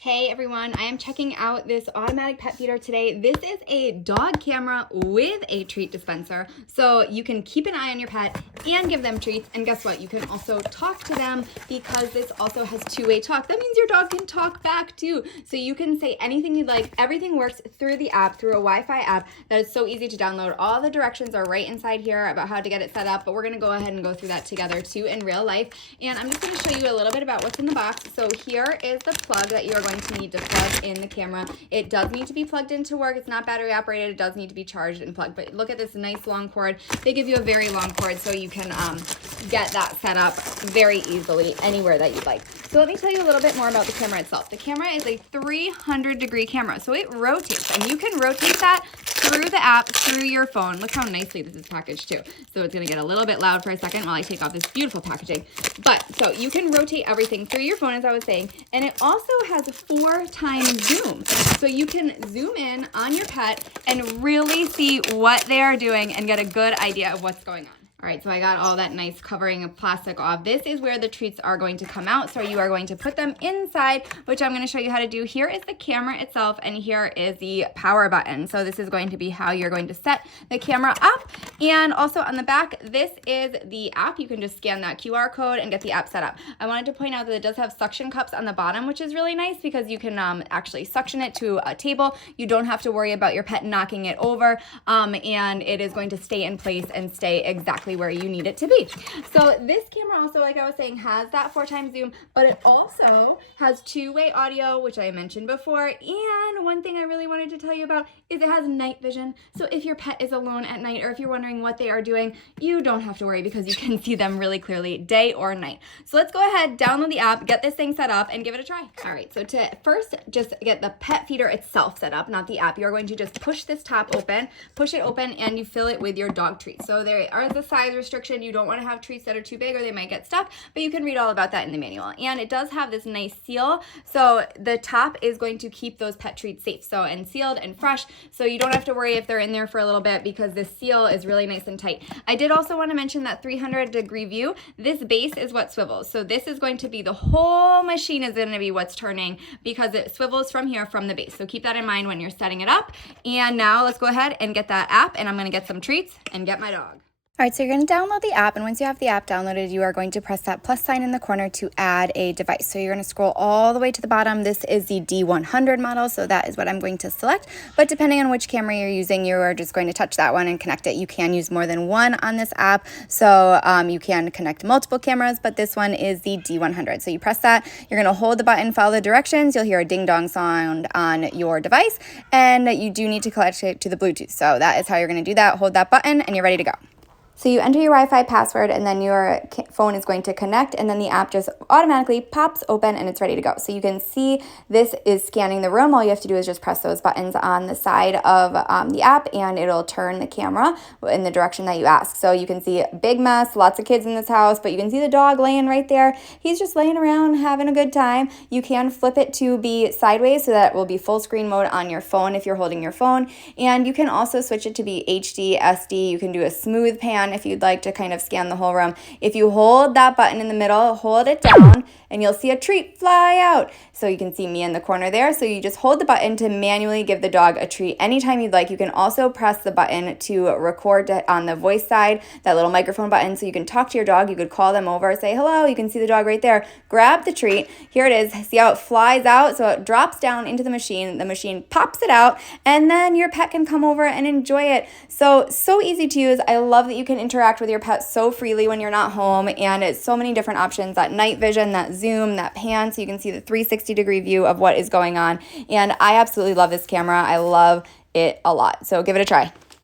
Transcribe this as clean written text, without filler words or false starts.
Hey everyone, I am checking out this automatic pet feeder today. This is a dog camera with a treat dispenser, so you can keep an eye on your pet and give them treats. And guess what? You can also talk to them because this also has two-way talk. That means your dog can talk back too. So you can say anything you'd like. Everything works through the app, through a Wi-Fi app that is so easy to download. All the directions are right inside here about how to get it set up, but we're gonna go ahead and go through that together too in real life. And I'm just gonna show you a little bit about what's in the box. So here is the plug that you are going to need to plug in the camera. It does need to be plugged into work. It's not battery operated. It does need to be charged and plugged. But look at this nice long cord. They give you a very long cord so you can get that set up very easily anywhere that you'd like. So let me tell you a little bit more about the camera itself. The camera is a 300-degree camera, so it rotates, and you can rotate that through the app, through your phone. Look how nicely this is packaged too. So it's gonna get a little bit loud for a second while I take off this beautiful packaging. But so you can rotate everything through your phone, as I was saying, and it also has a 4x zoom. So you can zoom in on your pet and really see what they are doing and get a good idea of what's going on. All right, so I got all that nice covering of plastic off. This is where the treats are going to come out. So you are going to put them inside, which I'm gonna show you how to do. Here is the camera itself, and here is the power button. So this is going to be how you're going to set the camera up. And also on the back, this is the app. You can just scan that QR code and get the app set up. I wanted to point out that it does have suction cups on the bottom, which is really nice because you can actually suction it to a table. You don't have to worry about your pet knocking it over, and it is going to stay in place and stay exactly where you need it to be. So this camera also, like I was saying, has that 4x zoom, but it also has two-way audio, which I mentioned before. And one thing I really wanted to tell you about is it has night vision. So if your pet is alone at night, or if you're wondering what they are doing, you don't have to worry because you can see them really clearly day or night. So let's go ahead, download the app, get this thing set up, and give it a try. All right, so to first just get the pet feeder itself set up, not the app, you're going to just push this top open, push it open, and you fill it with your dog treats. So there are the size restriction. You don't want to have treats that are too big or they might get stuck, but you can read all about that in the manual. And it does have this nice seal, so the top is going to keep those pet treats safe, so and sealed and fresh, so you don't have to worry if they're in there for a little bit because the seal is really nice and tight. I did also want to mention that 300-degree view. This base is what swivels, so this is going to be the whole machine is going to be what's turning because it swivels from here from the base. So keep that in mind when you're setting it up. And now let's go ahead and get that app, and I'm going to get some treats and get my dog. All right, so you're going to download the app, and once you have the app downloaded, you are going to press that plus sign in the corner to add a device. So you're going to scroll all the way to the bottom. This is the D100 model, so that is what I'm going to select. But depending on which camera you're using, you are just going to touch that one and connect it. You can use more than one on this app, so you can connect multiple cameras, but this one is the D100. So you press that, you're going to hold the button, follow the directions. You'll hear a ding-dong sound on your device, and you do need to connect it to the Bluetooth. So that is how you're going to do that. Hold that button, and you're ready to go. So you enter your Wi-Fi password, and then your phone is going to connect, and then the app just automatically pops open and it's ready to go. So you can see this is scanning the room. All you have to do is just press those buttons on the side of the app, and it'll turn the camera in the direction that you ask. So you can see a big mess, lots of kids in this house, but you can see the dog laying right there. He's just laying around having a good time. You can flip it to be sideways so that it will be full screen mode on your phone if you're holding your phone. And you can also switch it to be HD, SD. You can do a smooth pan if you'd like to kind of scan the whole room. If you hold that button in the middle, hold it down, and you'll see a treat fly out. So you can see me in the corner there. So you just hold the button to manually give the dog a treat anytime you'd like. You can also press the button to record on the voice side, that little microphone button, so you can talk to your dog. You could call them over, say hello. You can see the dog right there. Grab the treat. Here it is. See how it flies out? So it drops down into the machine pops it out, and then your pet can come over and enjoy it. So easy to use. I love that you can interact with your pet so freely when you're not home, and it's so many different options, that night vision, that zoom, that pan, so you can see the 360-degree view of what is going on. And I absolutely love this camera. I love it a lot. So give it a try.